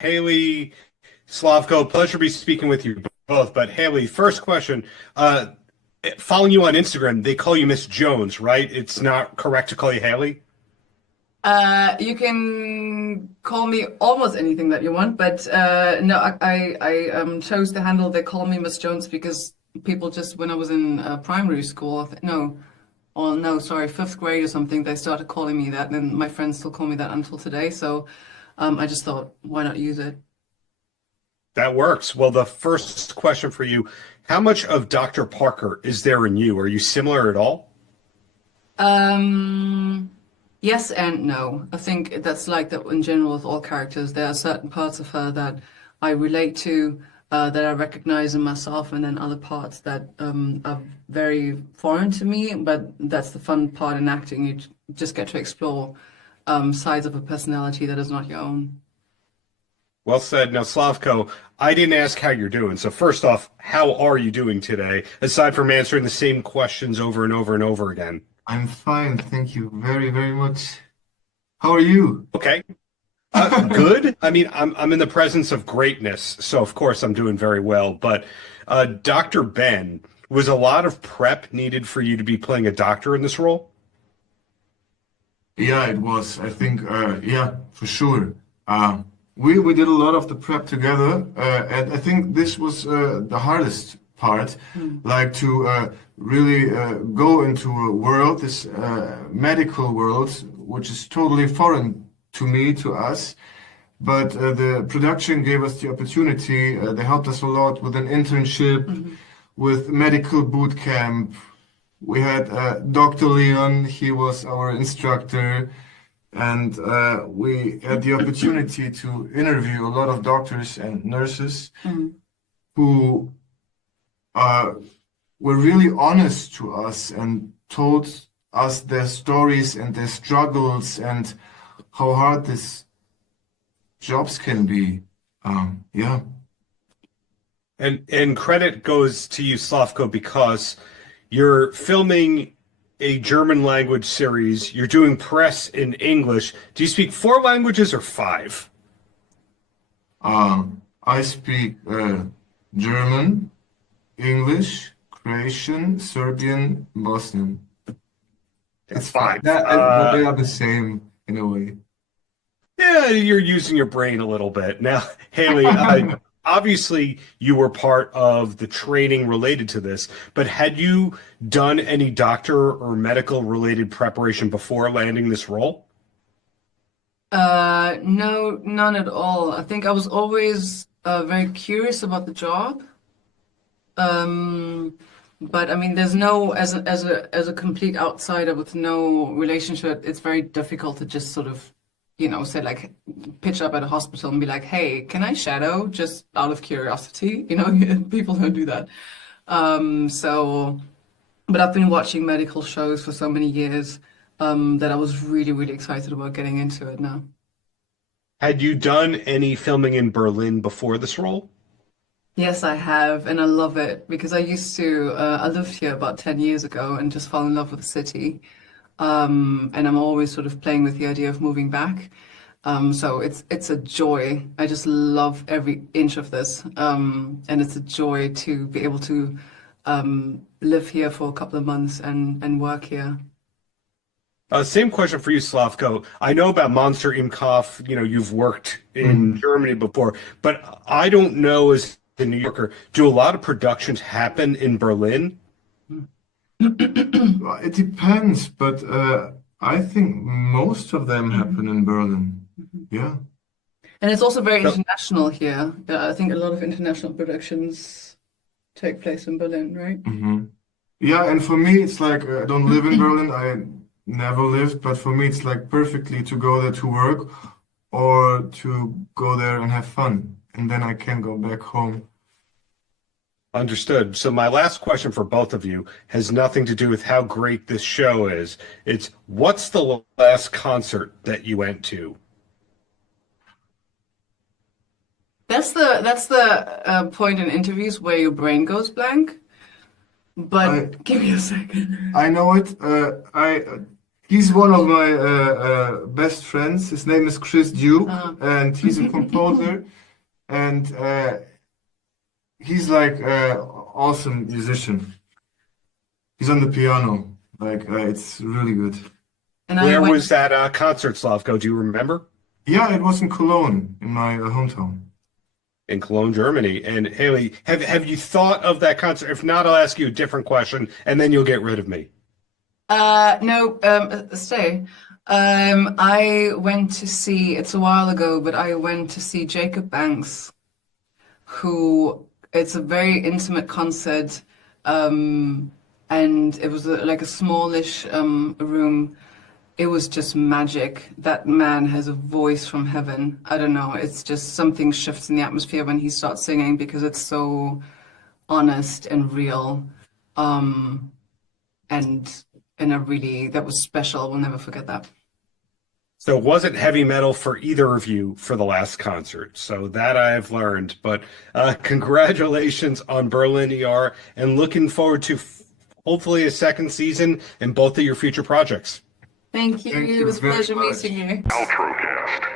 Haley, Slavko, pleasure to be speaking with you both. But Haley, first question. Following you on Instagram, they call you Miss Jones, right? It's not correct to call you Haley? You can call me almost anything that you want, but no, I chose the handle. They call me Miss Jones because people just when I was in primary school, no, oh no, sorry, fifth grade or something, they started calling me that, and my friends still call me that until today. So I just thought, why not use it? That works. Well, the first question for you, how much of Dr. Parker is there in you? Are you similar at all? Um, yes and no. I think that's like that in general with all characters. There are certain parts of her that I relate to, that I recognize in myself, and then other parts that are very foreign to me. But that's the fun part in acting. Just get to explore sides of a personality that is not your own. Well said. Now, Slavko, I didn't ask how you're doing. So first off, how are you doing today, aside from answering the same questions over and over and over again? I'm fine, thank you very, very much. How are you? Okay. Good. I mean, I'm in the presence of greatness, so of course I'm doing very well. But Dr. Ben, was a lot of prep needed for you to be playing a doctor in this role? Yeah, it was. I think, yeah, for sure. We did a lot of the prep together, and I think this was the hardest part, like to really go into a world, this medical world, which is totally foreign to me, to us. But the production gave us the opportunity. They helped us a lot with an internship, with medical boot camp. We had Dr. Leon, he was our instructor, and we had the opportunity to interview a lot of doctors and nurses who were really honest to us and told us their stories and their struggles and how hard these jobs can be. Yeah. And credit goes to you, Slavko, because you're filming a German language series. You're doing press in English. Do you speak four languages or five? I speak German, English, Croatian, Serbian, Bosnian. That's five. But they are the same in a way. Yeah, you're using your brain a little bit. Now, Haley, obviously you were part of the training related to this, but had you done any doctor or medical related preparation before landing this role? No, none at all. I think I was always very curious about the job. But I mean, there's no, as a complete outsider with no relationship, it's very difficult to just sort of, say like pitch up at a hospital and be like, hey, can I shadow just out of curiosity? People don't do that. So, but I've been watching medical shows for so many years, that I was really, really excited about getting into it now. Had you done any filming in Berlin before this role? Yes, I have, and I love it because I lived here about 10 years ago and just fell in love with the city. And I'm always sort of playing with the idea of moving back. So it's a joy. I just love every inch of this. And it's a joy to be able to live here for a couple of months and work here. Same question for you, Slavko. I know about Monster im Kampf, you've worked in Germany before, but I don't know as a New Yorker, do a lot of productions happen in Berlin? Well, it depends, but I think most of them happen in Berlin. Yeah. And it's also very international here. I think a lot of international productions take place in Berlin, right? Yeah, and for me, it's like I don't live in Berlin. I never lived, but for me, it's like perfectly to go there to work or to go there and have fun, and then I can go back home. Understood. So my last question for both of you has nothing to do with how great this show is. It's what's the last concert that you went to? That's the point in interviews where your brain goes blank. I But give me a second. I know it. I He's one of my best friends. His name is Chris Dew, and he's a composer, and he's like awesome musician. He's on the piano, like it's really good. And Where was that concert, Slavko? Do you remember? Yeah, it was in Cologne, in my hometown. In Cologne, Germany. And Haley, have you thought of that concert? If not, I'll ask you a different question, and then you'll get rid of me. No, stay. I went to see, it's a while ago, but I went to see Jacob Banks, who, it's a very intimate concert, and it was like a smallish room. It was just magic. That man has a voice from heaven. I don't know, it's just something shifts in the atmosphere when he starts singing because it's so honest and real. And that was special. We'll never forget that. So it wasn't heavy metal for either of you for the last concert. So that I've learned. But congratulations on Berlin ER and looking forward to hopefully a second season in both of your future projects. Thank you. Thank you It was a very pleasure much. meeting you. Paltrocast.